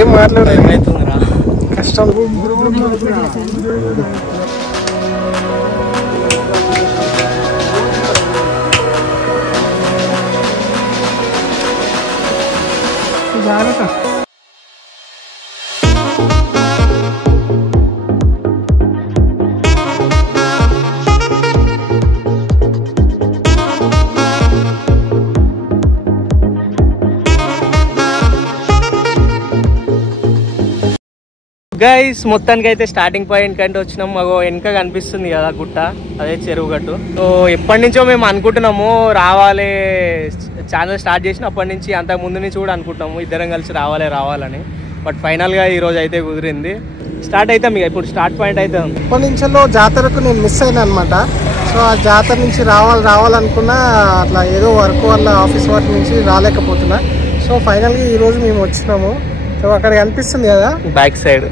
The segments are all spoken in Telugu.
ఏం మాట్లాడేమైతుందిరా కష్టం. జాగ్రత్త. గైస్ మొత్తానికి అయితే స్టార్టింగ్ పాయింట్ కంటే వచ్చినాం. మాకు వెనక కనిపిస్తుంది కదా గుట్ట, అదే చెరువు గట్టు. సో ఎప్పటి నుంచో మేము అనుకుంటున్నాము రావాలి, ఛానల్ స్టార్ట్ చేసిన అప్పటి నుంచి, అంతకు ముందు నుంచి కూడా అనుకుంటున్నాము ఇద్దరం కలిసి రావాలని. బట్ ఫైనల్గా ఈరోజు అయితే కుదిరింది. స్టార్ట్ అవుతాం ఇక, ఇప్పుడు స్టార్ట్ పాయింట్ అయితే ఎప్పటి నుంచో జాతరకు నేను మిస్ అయినా అనమాట. సో ఆ జాతర నుంచి రావాలనుకున్నా, అట్లా ఏదో వర్క్ వల్ల ఆఫీస్ వర్క్ నుంచి రాలేకపోతున్నా. సో ఫైనల్గా ఈరోజు మేము వచ్చినాము. సో అక్కడ కనిపిస్తుంది కదా బ్యాక్ సైడ్,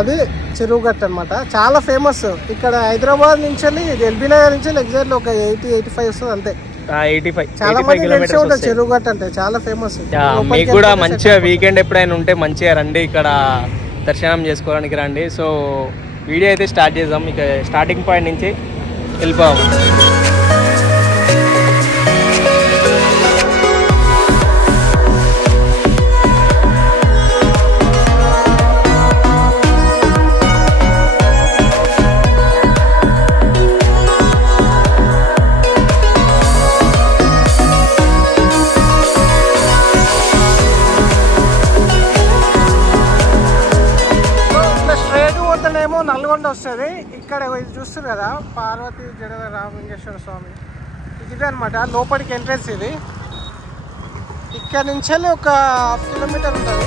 అదే చెరువు గట్టు అనమాట. చాలా ఫేమస్ ఇక్కడ హైదరాబాద్ నుంచి ఎల్బీ నగర్ నుంచి ఎగ్జాక్ట్లీ ఒక 80-85 వస్తుంది అంతే. 85 చాలా మంది తెలిసే ఉంటుంది చెరువు గట్టు అంటే, చాలా ఫేమస్. మీకు కూడా మంచిగా వీకెండ్ ఎప్పుడైనా ఉంటే మంచిగా రండి, ఇక్కడ దర్శనం చేసుకోవడానికి రండి. సో వీడియో అయితే స్టార్ట్ చేద్దాం. ఇక స్టార్టింగ్ పాయింట్ నుంచి వెళ్ళిపోదాం. నల్గొండ వస్తుంది. ఇక్కడ ఇది చూస్తారు కదా పార్వతీ జడ రామలింగేశ్వర స్వామి, ఇది అనమాట లోపలికి ఎంట్రెన్స్. ఇది ఇక్కడ నుంచి ఒక 1/2 కిలోమీటర్ ఉంటుంది.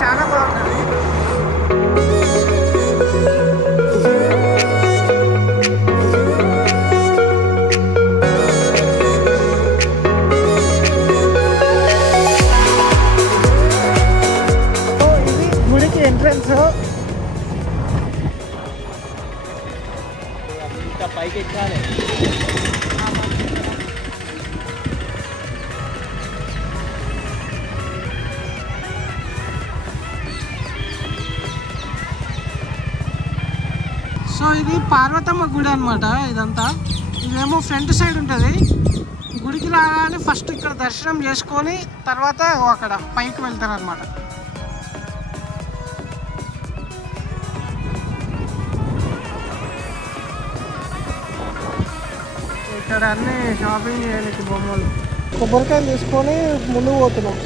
చాలా బాగుంటుంది. ఇది గుడికి ఎంట్రన్స్. పైకి ఎక్కాలి. సో ఇది పార్వతమ్మ గుడి అనమాట. ఇదంతా ఇదేమో ఫ్రంట్ సైడ్ ఉంటుంది. గుడికి రాగానే ఫస్ట్ ఇక్కడ దర్శనం చేసుకొని తర్వాత అక్కడ పైకి వెళ్తారు అనమాట. ఇక్కడ అన్ని షాపింగ్ చేయడానికి బొమ్మలు, కొబ్బరికాయలు తీసుకొని ముందుకు పోతున్నాం.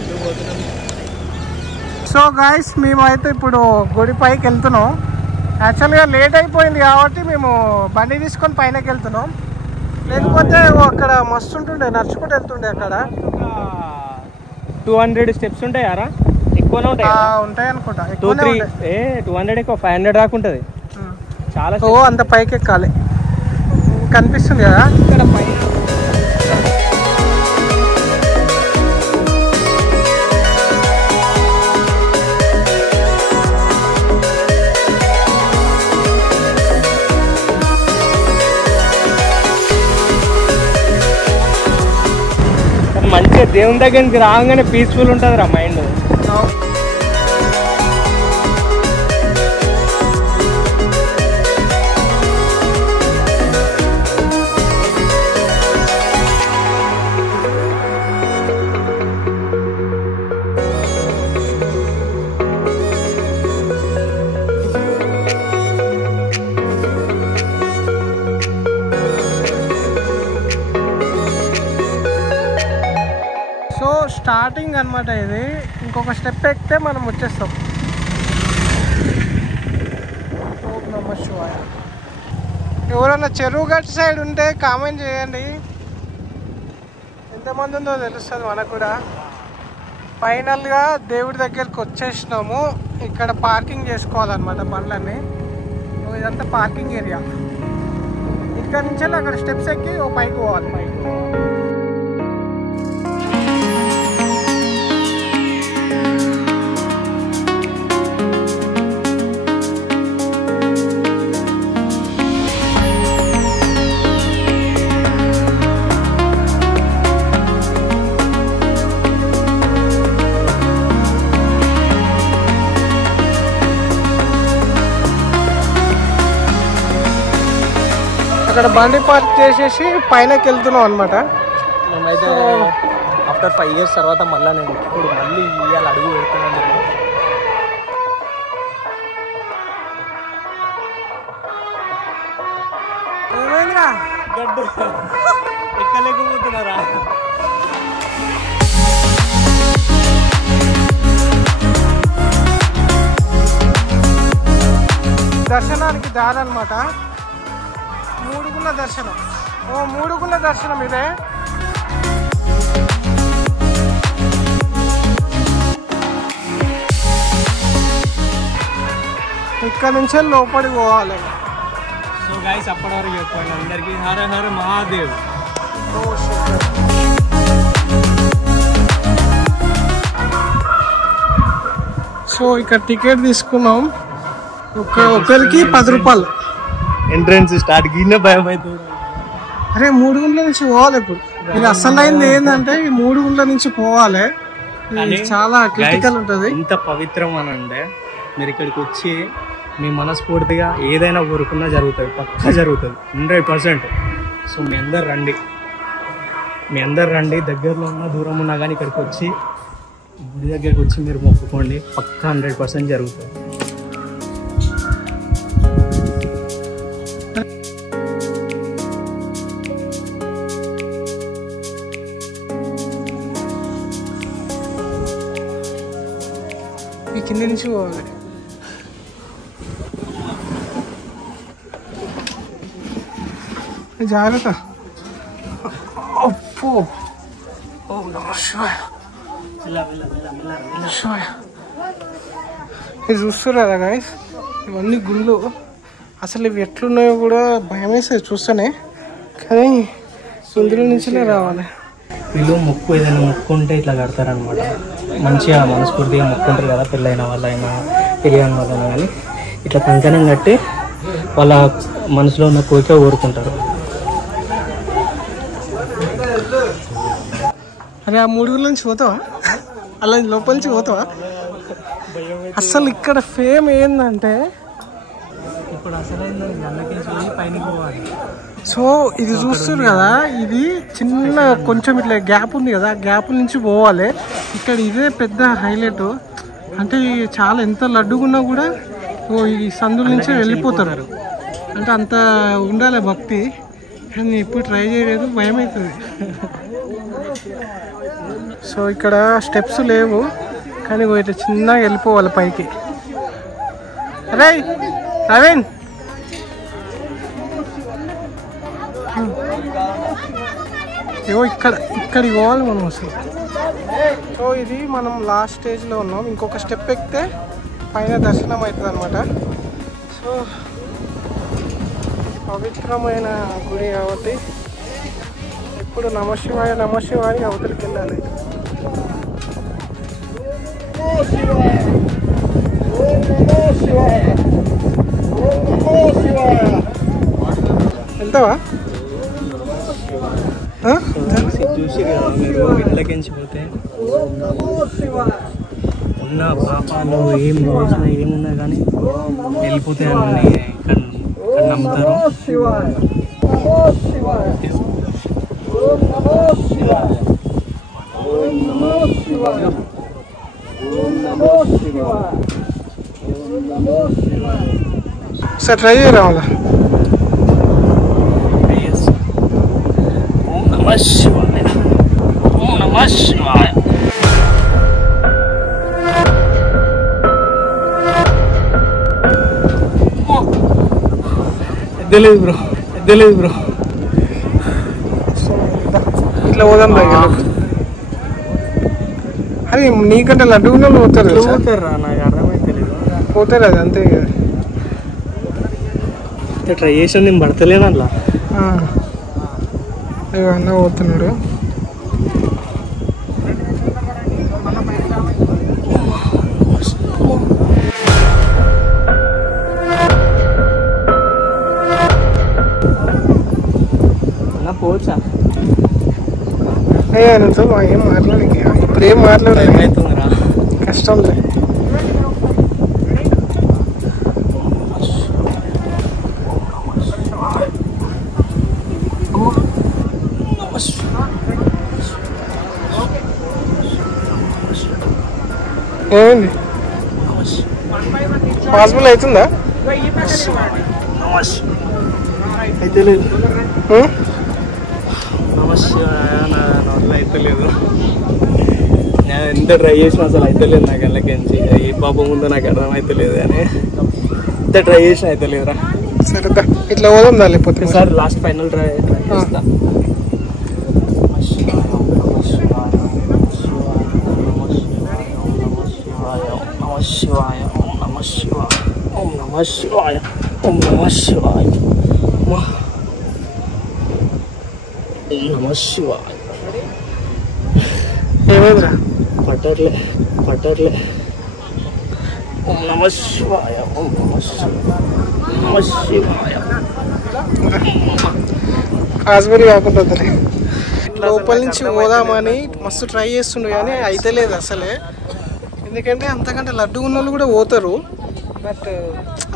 సో గాయస్ మేమైతే ఇప్పుడు గుడి పైకి వెళ్తున్నాం. యాక్చువల్గా లేట్ అయిపోయింది కాబట్టి మేము బండి తీసుకొని పైనకి వెళ్తున్నాం. లేకపోతే అక్కడ మస్తు ఉంటుండే, నడుచుకుంటూ వెళ్తుండే. అక్కడ 200 స్టెప్స్ ఉంటాయారా? ఎక్కువనే ఉంటాయి అనుకుంటా. 200 ఎక్కువ 500 దాకా ఉంటుంది. చాలా అంత పైకి ఎక్కాలి. కనిపిస్తుంది కదా ఇక్కడ పైన. మంచిగా దేవుని దగ్గరికి రాగానే పీస్ఫుల్ ఉంటుంది రా మైండ్. స్టార్టింగ్ అనమాట ఇది. ఇంకొక స్టెప్ ఎక్కితే మనం వచ్చేస్తాం. ఓం నమః శివాయ. ఎవరైనా చెరువు గట్టు సైడ్ ఉంటే కామెంట్ చేయండి, ఎంతమంది ఉందో తెలుస్తుంది మనకు కూడా. ఫైనల్గా దేవుడి దగ్గరికి వచ్చేసినాము. ఇక్కడ పార్కింగ్ చేసుకోవాలన్నమాట బండ్లన్నీ. ఇదంతా పార్కింగ్ ఏరియా. ఇక్కడ నుంచి అక్కడ స్టెప్స్ ఎక్కి పైకి పోవాలి. అక్కడ బండి పార్క్ చేసేసి పైనకి వెళ్తున్నాం అనమాట. మేమైతే ఆఫ్టర్ 5 years తర్వాత మళ్ళీ నేను ఇప్పుడు మళ్ళీ ఇవాళ అడుగు పెడుతున్నాను. ఏమైందిరా గడ్డు ఎక్కలేకపోతున్నారా? దర్శనానికి దారి అనమాట. మూడుగుళ్ళ దర్శనం. మూడుగుళ్ళ దర్శనం ఇదే. ఇక్కడ నుంచే లోపలికి పోవాలి. సో గైస్ అప్పటి వరకు చెప్పండి అందరికి హర హర మహాదేవ్. సో ఇక్కడ టికెట్ తీసుకున్నాం. ఒకరికి 10 రూపాయలు. ఎంట్రన్స్ స్టార్ట్ గిన్నె భయం అవుతుంది. అరే 3 గుంట్ల నుంచి పోవాలి. ఇప్పుడు ఇది అసలు అయింది ఏంటంటే ఈ 3 గుంట్ల నుంచి పోవాలి. చాలా క్రిటికల్ ఉంటుంది. ఇంత పవిత్రం అని అంటే మీరు ఇక్కడికి వచ్చి మీ మనస్ఫూర్తిగా ఏదైనా కోరుకున్నా జరుగుతుంది, పక్కా జరుగుతుంది 100%. సో మీ అందరు రండి. దగ్గరలో ఉన్న దూరం ఉన్నా కానీ ఇక్కడికి వచ్చి గుడి దగ్గరికి వచ్చి మీరు మొక్కుకోండి, పక్కా 100% జరుగుతుంది. ఈ కింద నుంచి పోవాలి. జాగ్రత్త. అప్పో ఇది చూస్తారు కదా గైస్, ఇవన్నీ గుళ్ళు. అసలు ఇవి ఎట్లున్నాయో కూడా భయం వేస్తుంది చూస్తేనే, కానీ సుందరం నుంచినే రావాలి. వీళ్ళు మొక్కు ఏదైనా మొక్కుంటే ఇట్లా కడతారనమాట. మంచిగా మనస్ఫూర్తిగా మొక్కుంటారు కదా, పెళ్ళైన వాళ్ళైనా పెళ్ళైన వాళ్ళైనా కానీ ఇట్లా కంకణం కట్టి వాళ్ళ మనసులో ఉన్న కోరిక కోరుకుంటారు. అరే ఆ 3 గుళ్ళ నుంచి పోతావా? అలా లోపల నుంచి పోతావా? అసలు ఇక్కడ ఫేమ్ ఏంటంటే ఇప్పుడు అసలు పైన పోవాలి. సో ఇది చూస్తారు కదా, ఇది చిన్న కొంచెం ఇట్లా గ్యాప్ ఉంది కదా, గ్యాప్ నుంచి పోవాలి. ఇక్కడ ఇదే పెద్ద హైలైట్. అంటే చాలా ఎంత లడ్డుగున్నా కూడా ఈ సందుల నుంచి వెళ్ళిపోతారు. అంటే అంత ఉండాలి భక్తి. కానీ ఎప్పుడు ట్రై చేయలేదు, భయం అవుతుంది. సో ఇక్కడ స్టెప్స్ లేవు, కానీ ఇట్లా చిన్నగా వెళ్ళిపోవాలి పైకి. అరే రవీన్, ఏవో ఇక్కడికి పోవాలి మనం అసలు. సో ఇది మనం లాస్ట్ స్టేజ్లో ఉన్నాం. ఇంకొక స్టెప్ ఎక్కితే పైన దర్శనం అవుతుంది అనమాట. సో పవిత్రమైన గుడి కాబట్టి ఇప్పుడు నమశివాయ నమశివాయ అవతలికి వెళ్ళాలి. వెళ్తావా? చూసి వెళ్ళకించిపోతే ఉన్న పాపాలు ఏం చేసినా ఏమున్నా కానీ వెళ్ళిపోతాయని ఇక్కడ నమ్ముతారు. సార్ ట్రై చేయరా వాళ్ళ? ఓం నమః శివాయ, ఓం నమః శివాయ. ఎద్దలేదు బ్రో. ఇట్లా పోదాం దగ్గర. అది నీకంటే లడ్డు ఉన్న పోతారు నాకు అర్థమైతే పోతారు అది అంతే కదా. ట్రై చేసాను నేను పడతలేను అట్లా అన్న పోతున్నాడు. పోవచ్చా అయ్యా నువ్వు ఏం మాట్లాడి ఇప్పుడు ఏం మాట్లాడలేదు కష్టం లే. ఏమైంది పాసిబుల్ అవుతుందా? అయితే లేదు అయితే లేదు. నేను ఎంత ట్రై చేసినా అసలు అయితే లేదు నాకు వెళ్ళకించి. ఏ పాపం ఉందో నాకు అర్థం అయితే లేదు కానీ ఎంత ట్రై చేసినా అయితే లేదురా. సరే ఇట్లా పోదాం లేకపోతే సార్ లాస్ట్ ఫైనల్ ట్రై చేస్తా. శివాయ ఓం నమ శివాయ ఓం నమ శివాయ ఓం నమ శివాయ ఓం నమ శివాయ. ఏమైందిరా? పట్టట్లే ఓం నమ శివాయ ఓం నమ శివాయ. కాశ్మీర్ కాకుండా లోపల నుంచి పోదామని మస్తు ట్రై చేస్తుండే కానీ అయితే లేదు అసలే. ఎందుకంటే అంతకంటే లడ్డు ఉన్న వాళ్ళు కూడా పోతారు, బట్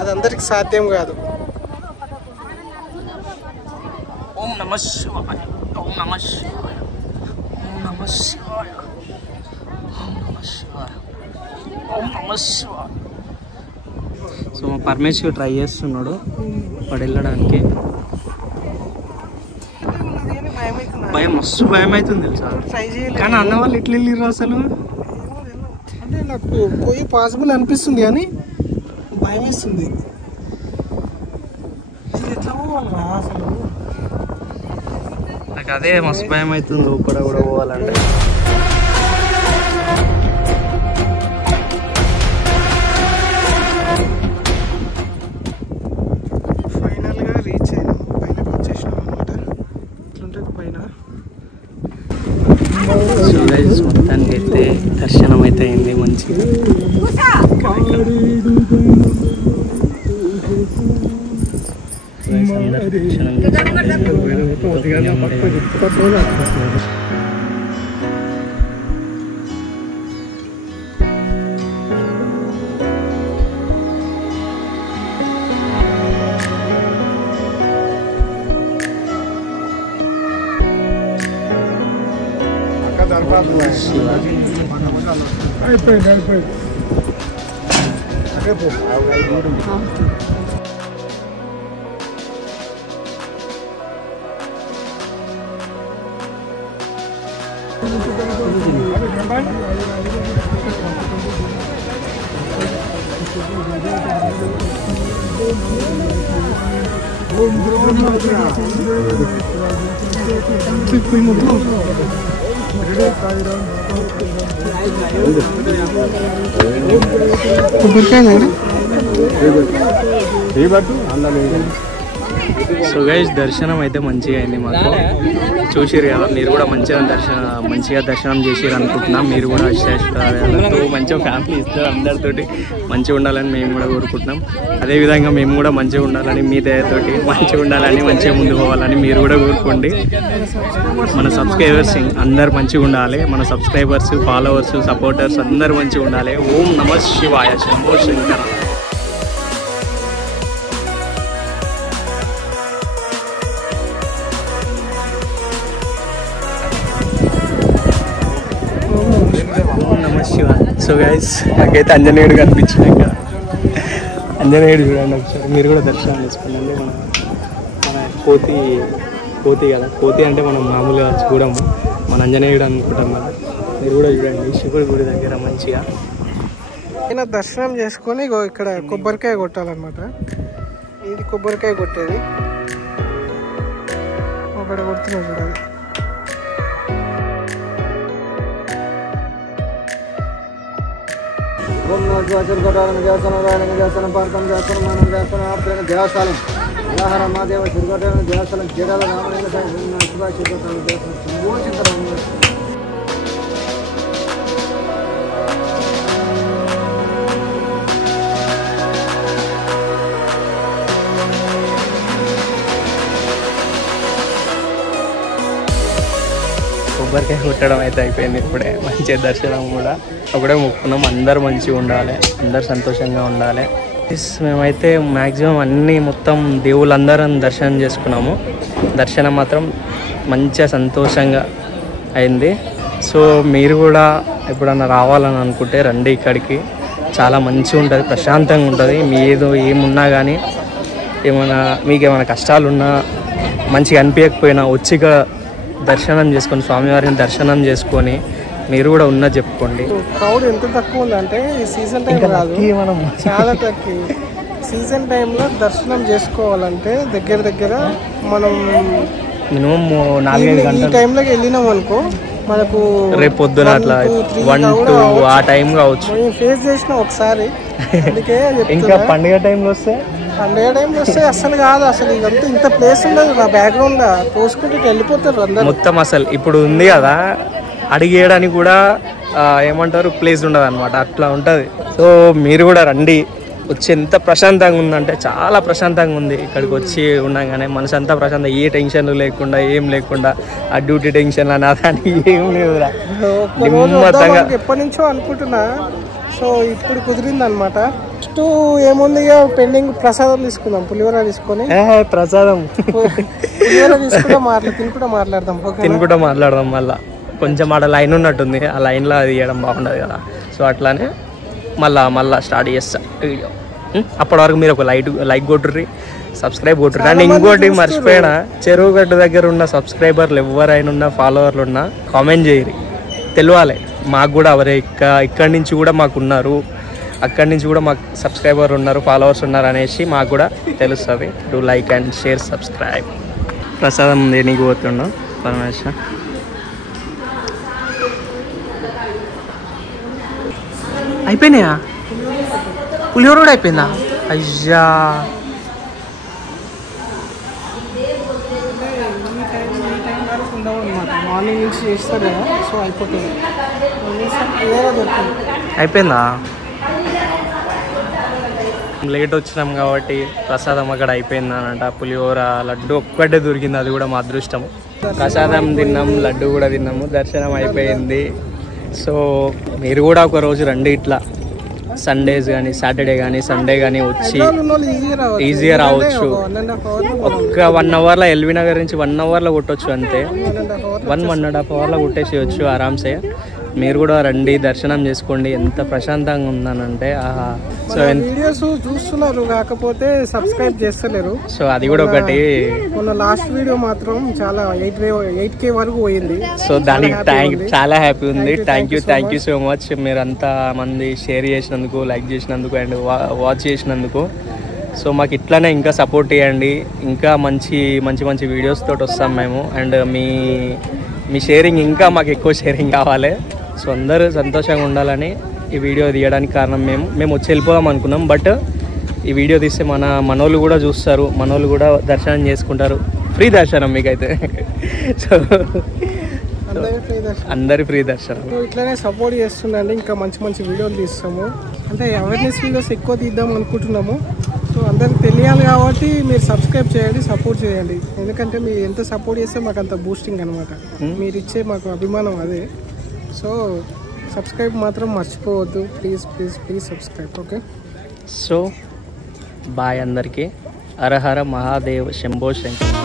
అది అందరికి సాధ్యం కాదు. ఓం నమ శివాయ ఓం నమ శివాయ ఓం నమ శివాయ ఓం నమ శివాయ ఓం నమ శివాయ. సో మా పరమేశ్వర్ ట్రై చేస్తున్నాడు వాడు వెళ్ళడానికి. భయం మస్తు భయం అవుతుంది తెలుసా. ట్రై చేయలేదు కానీ అన్న వాళ్ళు ఎట్లా వెళ్ళిర్రు అసలు? అంటే నాకు పోయి పాసిబుల్ అనిపిస్తుంది కానీ భయం వేస్తుంది. ఎట్లా పోవాలరా అసలు? నాకు అదే మస్తు భయం అవుతుంది లోపల కూడా పోవాలంటే. ఫైనల్గా రీచ్ అయినాం, పైనకి వచ్చేసినాం అనమాట. ఇట్లుంటుంది పైన. సో గైస్ మొత్తానికి అయితే దర్శనం అయితే అయింది మంచిగా. సో గైస్ దర్శనం అయితే మంచిగా అయింది మాకు. చూసిరు కదా మీరు కూడా మంచిగా దర్శనం చేసిరు అనుకుంటున్నాం. మీరు కూడా అష్టైశ్వర్యాలతో మంచిగా ఫ్యామిలీ ఇస్తారు అందరితోటి మంచిగా ఉండాలని మేము కూడా కోరుకుంటున్నాం. అదేవిధంగా మేము కూడా మంచిగా ఉండాలని మీ దయతోటి మంచిగా ఉండాలని మంచిగా ముందుకు పోవాలని మీరు కూడా కోరుకోండి. మన సబ్స్క్రైబర్స్ అందరు మంచిగా ఉండాలి. మన సబ్స్క్రైబర్స్, ఫాలోవర్స్, సపోర్టర్స్ అందరు మంచిగా ఉండాలి. ఓం నమ శివాయ శంభో శంకర. సో గైస్ నాకైతే ఆంజనేయుడు కనిపించింది. ఇంకా ఆంజనేయుడు చూడండి ఒకసారి మీరు కూడా దర్శనం చేసుకోండి. మన కోతి కదా, కోతి అంటే మనం మామూలుగా చూడము, మన ఆంజనేయుడు అనుకుంటాం కదా. మీరు కూడా చూడండి శివుడి గుడి దగ్గర మంచిగా అయినా దర్శనం చేసుకొని ఇక్కడ కొబ్బరికాయ కొట్టాలన్నమాట. ఇది కొబ్బరికాయ కొట్టేది ఒకటి కొడుతున్నా చూడాలి. ఓం నమః శివకోటారంగ దేవస్థానం రాయలింగ దేవస్థానం పార్కం దేవస్థానం మానం దేవస్థానం ఆప్తరంగ దేవస్థానం అల్లహర మహాదేవ శివకోటారంగ దేవస్థానం జడాల రామలింగ శివ శివకోటారంగ దేవస్థానం సంబోధించడం కొబ్బరికాయ కొట్టడం అయితే అయిపోయింది. ఇప్పుడే మంచిగా దర్శనం కూడా ఒకటే మొక్కున్నాం, అందరు మంచిగా ఉండాలి, అందరు సంతోషంగా ఉండాలి. మేమైతే మ్యాక్సిమం అన్నీ మొత్తం దేవుళ్ళందరం దర్శనం చేసుకున్నాము. దర్శనం మాత్రం మంచిగా సంతోషంగా అయింది. సో మీరు కూడా ఎప్పుడన్నా రావాలని అనుకుంటే రండి ఇక్కడికి. చాలా మంచిగా ఉంటుంది, ప్రశాంతంగా ఉంటుంది. మీ ఏమున్నా కానీ మీకు ఏమైనా కష్టాలున్నా మంచిగా అనిపించకపోయినా వచ్చి దర్శనం చేసుకొని స్వామివారిని దర్శనం చేసుకొని మీరు కూడా ఉన్నది చెప్పుకోండి. క్రౌడ్ ఎంత తక్కువ ఉందంటే ఈ సీజన్ టైం కాదు, మనం చాలా తక్కువ. సీజన్ టైంలో దర్శనం చేసుకోవాలంటే దగ్గర మనం మినిమం 4-5 గంటలు ఈ టైంలోకి వెళ్ళినాం అనుకో మనకు రేపు పొద్దున అట్లా 1-2 ఆ టైం కావచ్చు. ఫేస్ చేసిన ఒకసారి. అందుకే ఇంకా పండుగ టైంలో వస్తే అసలు కాదు, అసలు ఇదంతా ఇంత ప్లేస్ ఉండదు. నా బ్యాక్గ్రౌండ్ లో తోసుకుంటే వెళ్ళిపోతారు అందరు మొత్తం. అసలు ఇప్పుడు ఉంది కదా అడిగేయడానికి కూడా ఏమంటారు ప్లేస్ ఉండదు అనమాట, అట్లా ఉంటుంది. సో మీరు కూడా రండి, వచ్చి ఎంత ప్రశాంతంగా ఉందంటే చాలా ప్రశాంతంగా ఉంది. ఇక్కడికి వచ్చి ఉండగానే మనసు అంతా ప్రశాంతంగా, ఏ టెన్షన్లు లేకుండా ఏం లేకుండా, ఆ డ్యూటీ టెన్షన్ అని ఏం లేదురా. ఎప్పటి నుంచో అనుకుంటున్నా, సో ఇప్పుడు కుదిరింది అనమాట. నెక్స్ట్ ఏముంది పెండింగ్, ప్రసాదం తీసుకుందాం, పులిహోర తీసుకొని ప్రసాదం పులిహోర తీసుకుంటా మాట్లాడదాం. మళ్ళీ కొంచెం ఆడ లైన్ ఉన్నట్టుంది, ఆ లైన్లో అది ఇవ్వడం బాగుండదు కదా. సో అట్లానే మళ్ళా స్టార్ట్ చేస్తా వీడియో. అప్పటి వరకు మీరు ఒక లైక్ కొట్టుర్రి, సబ్స్క్రైబ్ కొట్టుర్రి. అండ్ ఇంకోటి మర్చిపోయినా, చెరువు గట్టు దగ్గర ఉన్న సబ్స్క్రైబర్లు ఎవరైనా ఉన్నా, ఫాలోవర్లు ఉన్నా కామెంట్ చేయరు, తెలియాలి మాకు కూడా. ఇక్కడి నుంచి కూడా మాకు ఉన్నారు, అక్కడి నుంచి కూడా మాకు సబ్స్క్రైబర్ ఉన్నారు, ఫాలోవర్స్ ఉన్నారు అనేసి మాకు కూడా తెలుస్తుంది. Do like and share, subscribe. ప్రసాదం దేనికి పోతుండో పరమేశ్వర. అయిపోయినాయా? పులిహోర కూడా అయిపోయిందా? అయ్యా మార్నింగ్ నుంచి చేస్తారు కదా, సో అయిపోతుంది. అయిపోయిందా? లేట్ వచ్చినాం కాబట్టి ప్రసాదం అక్కడ అయిపోయింది అనంట. పులిహోర లడ్డు ఒక్కటే దొరికింది, అది కూడా మా అదృష్టం. ప్రసాదం తిన్నాం, లడ్డు కూడా తిన్నాము, దర్శనం అయిపోయింది. సో మీరు కూడా ఒక రోజు రండి, ఇట్లా సండేస్ కానీ సాటర్డే కానీ సండే కానీ వచ్చి ఈజీగా రావచ్చు. ఒక్క 1 అవర్లో ఎల్బీ నగర్ నుంచి 1 అవర్లో కొట్టవచ్చు, అంతే. 1.5 అవర్లో కొట్టేసేయచ్చు ఆరామ్సే. మీరు కూడా రండి, దర్శనం చేసుకోండి. ఎంత ప్రశాంతంగా ఉందనంటే ఆహా. సో వీడియోస్ చూస్తున్నారు కాకపోతే సబ్స్క్రైబ్ చేస్తలేరు. సో అది కూడా ఒకటి. మొన్న లాస్ట్ వీడియో మాత్రం చాలా 8K వరకు పోయింది. సో దానికి చాలా హ్యాపీ ఉంది. Thank you so much. మీరు అంతా మంది షేర్ చేసినందుకు, లైక్ చేసినందుకు అండ్ వాచ్ చేసినందుకు. సో మాకు ఇట్లానే ఇంకా సపోర్ట్ చేయండి, ఇంకా మంచి వీడియోస్ తోటి వస్తాం మేము. అండ్ మీ షేరింగ్ ఇంకా మాకు ఎక్కువ షేరింగ్ కావాలి. సో అందరూ సంతోషంగా ఉండాలని ఈ వీడియో తీయడానికి కారణం మేము వచ్చి వెళ్ళిపోదాం అనుకున్నాం. బట్ ఈ వీడియో తీస్తే మనోళ్ళు కూడా చూస్తారు, మనోళ్ళు కూడా దర్శనం చేసుకుంటారు. ఫ్రీ దర్శనం మీకైతే. సో అందరి ఫ్రీ దర్శనం. ఇట్లానే సపోర్ట్ చేస్తుండండి, ఇంకా మంచి వీడియోలు తీస్తాము. అంటే అవేర్నెస్ వీడియోస్ ఎక్కువ తీద్దాం అనుకుంటున్నాము. సో అందరికి తెలియాలి కాబట్టి మీరు సబ్స్క్రైబ్ చేయండి, సపోర్ట్ చేయండి. ఎందుకంటే మీరు ఎంత సపోర్ట్ చేస్తే మాకు అంత బూస్టింగ్ అనమాట. మీరు ఇచ్చే మాకు అభిమానం అదే. సో సబ్స్క్రైబ్ మాత్రం మర్చిపోవద్దు, please subscribe. Okay, so bye అందరికీ. హర హర మహాదేవ్, శంభో శంకర్.